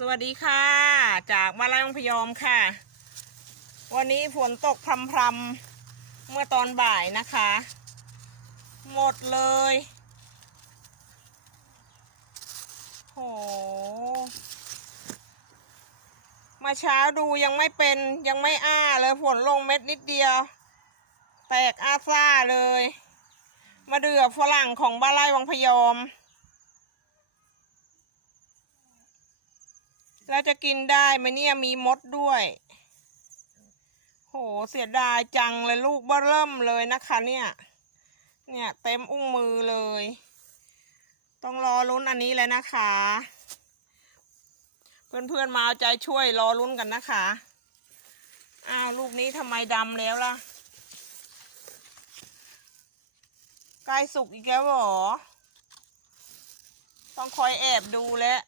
สวัสดีค่ะ จากมาลายองพยอมค่ะ วันนี้ฝนตกพรำๆเมื่อตอนบ่ายนะคะ หมดเลย โห มาเช้าดูยังไม่เป็นยังไม่อ้าเลยฝนลงเม็ดนิดเดียว แตกอาซ่าเลย มาเดือฝรั่งของบ้านไร่วังพยอม แล้วจะกินได้ไหมเนี่ยมีมดด้วย โหเสียดายจังเลยลูกเบ้อเริ่มเลยนะคะ เนี่ย เนี่ยเต็มอุ้งมือเลย ต้องรอลุ้นอันนี้เลยนะคะ เพื่อนๆมาเอาใจช่วยรอลุ้นกันนะคะ อ้าวลูกนี้ทำไมดำแล้วล่ะใกล้สุกอีกแล้วหรอ ต้องคอยแอบดูแล้ว